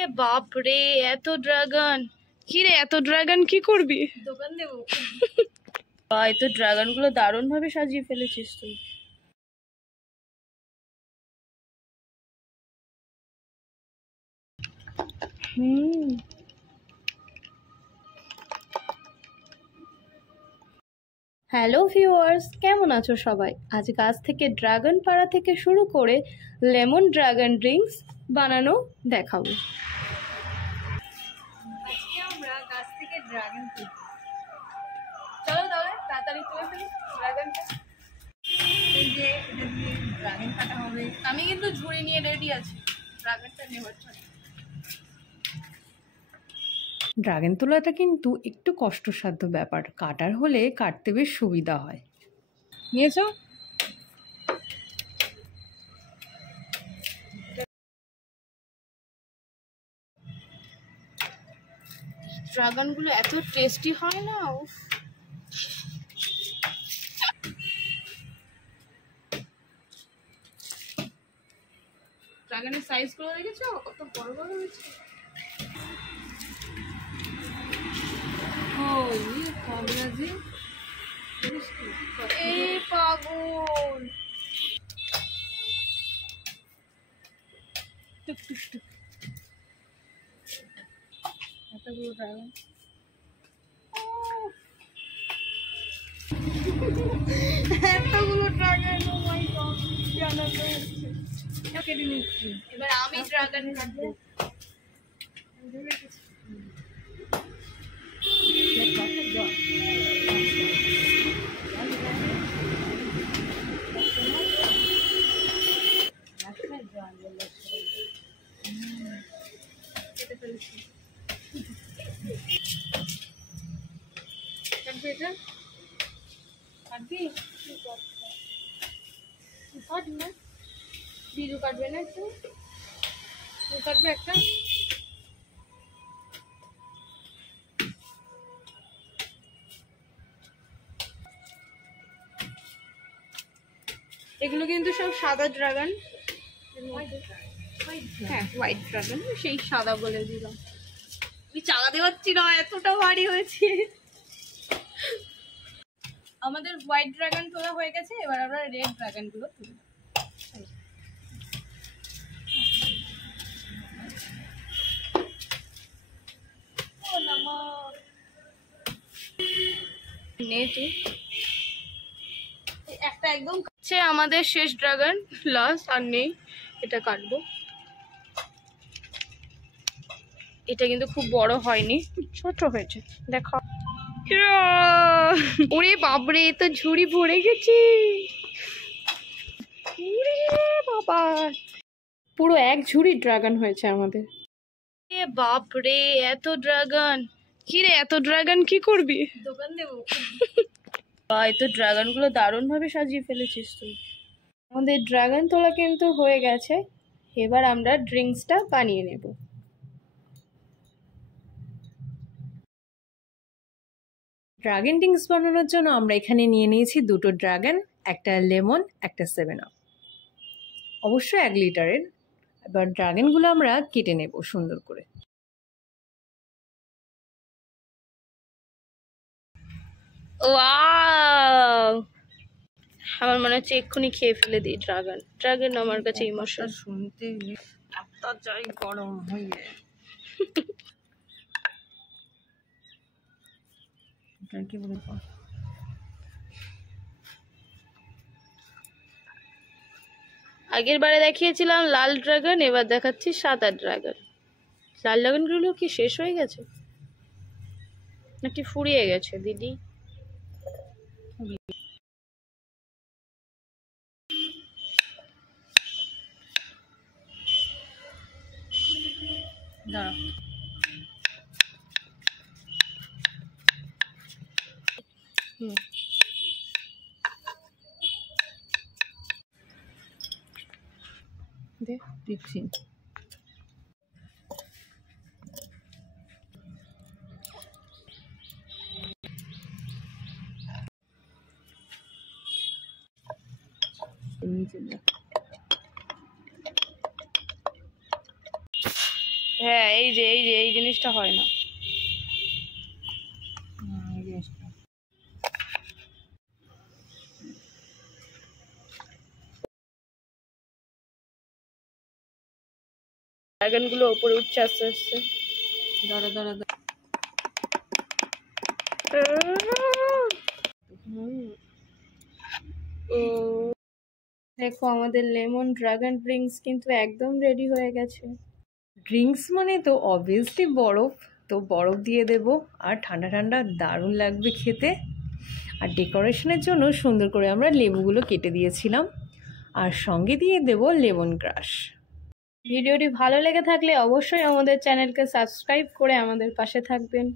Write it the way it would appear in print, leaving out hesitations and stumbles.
এ বাপ রে, এত ড্রাগন! কি রে, এত ড্রাগন কি করবি? দোকান দেবো। এই তো ড্রাগন গুলো দারুণ ভাবে সাজিয়ে ফেলেছিস তুই। হ্যালো ভিউয়ার্স, কেমন আছো সবাই? আজ গাছ থেকে ড্রাগন পাড়া থেকে শুরু করে লেমন ড্রাগন ড্রিঙ্কস বানানো দেখাবো। আজকে আমরা গাছ থেকে ড্রাগন তুলবো। চলো তাহলে তাড়াতাড়ি তুলে ফেলি ড্রাগনটা। এই যে এটা দিয়ে ড্রাগন কাটা হবে। আমি কিন্তু ঝুড়ি নিয়ে রেডি আছি ড্রাগনটা নেওয়ার জন্য। ড্রাগন তোলাটা কিন্তু একটু কষ্টসাধ্য ব্যাপার, কাটার হলে কাটতে বেশ সুবিধা হয়। নিয়েছো? ড্রাগন গুলো এত টেস্টি হয় না। ড্রাগনের সাইজ গুলো দেখেছো, কত বড় বড় হয়েছে। এই পাগল! টুক টুক টুক। এতগুলো ড্রাগন! এতগুলো ড্রাগন! ও মাই গড, কি আনন্দ হচ্ছে। কেটে নিচ্ছি। এবার আমি ড্রাগন কাটবো। কেটে ফেলেছি। কাটবি এটা? কাটবি? কাট না, বিরু কাটবে না একটু? কাটবে একটা? এগুলো কিন্তু সব সাদা ড্রাগন। হ্যাঁ, হোয়াইট ড্রাগন, সেই সাদা বলে দিলাম। আমি চালাতে পারছি না, এতটা ভারী হয়েছে। আমাদের হোয়াইট ড্রাগন তোলা হয়ে গেছে, এবার আমরা রেড ড্রাগন গুলো তুলব। একটা একদম কাছে আমাদের শেষ ড্রাগন, লাস্ট আর নেই, এটা কাটবো। এটা কিন্তু খুব বড় হয়নি, ছোট হয়েছে, দেখো। ওরে বাপরে, তো ঝুড়ি ভরে গেছে। ওরে বাবা, পুরো এক ঝুড়ি ড্রাগন হয়েছে আমাদের। এ বাপরে, এত ড্রাগন! কি রে, এত ড্রাগন কি করবি? দোকান দেবো। এই তো ড্রাগন গুলো দারুণ ভাবে সাজিয়ে ফেলেছিস তুই। আমাদের ড্রাগন তোলা কিন্তু হয়ে গেছে, এবার আমরা ড্রিঙ্কসটা বানিয়ে নেব। ড্রাগন ড্রিঙ্কস বানানোর জন্য আমরা এখানে নিয়ে নিয়েছি দুটো ড্রাগন, একটা লেমন, একটা 7 আপ, অবশ্যই 1 লিটারের। এবার ড্রাগনগুলো আমরা কেটে নেব সুন্দর করে। ওয়াও, আমার মনে হচ্ছে এক্ষুনি খেয়ে ফেলে দিই ড্রাগন। ড্রাগন আমার কাছে ইমোশন। শুনতে এত চাই গরম হয়ে কি বলবো। আগের বারে দেখিয়েছিলাম লাল ড্রাগন, এবার দেখাচ্ছি সাদা ড্রাগন। লাল ড্রাগন গুলো কি শেষ হয়ে গেছে নাকি ফুরিয়ে গেছে দিদি? দাঁড়া, দিচ্ছি। নিচে হ্যাঁ এই জিনিসটা হয় না। এই জিনিসটা ড্রাগন গুলো উপরে উঠছে আস্তে আস্তে। দাঁড়া দাঁড়া দাঁড়া। দেখো আমাদের লেমন ড্রাগন ড্রিঙ্কস কিন্তু একদম রেডি হয়ে গেছে। ড্রিঙ্কস মানে তো অবভিয়াসলি বরফ, তো বরফ দিয়ে দেব, আর ঠান্ডা ঠান্ডা দারুণ লাগবে খেতে। আর ডেকোরেশনের জন্য সুন্দর করে আমরা লেবুগুলো কেটে দিয়েছিলাম, আর সঙ্গে দিয়ে দেব লেমন গ্রাস। ভিডিওটি ভালো লেগে থাকলে অবশ্যই আমাদের চ্যানেলকে সাবস্ক্রাইব করে আমাদের পাশে থাকবেন।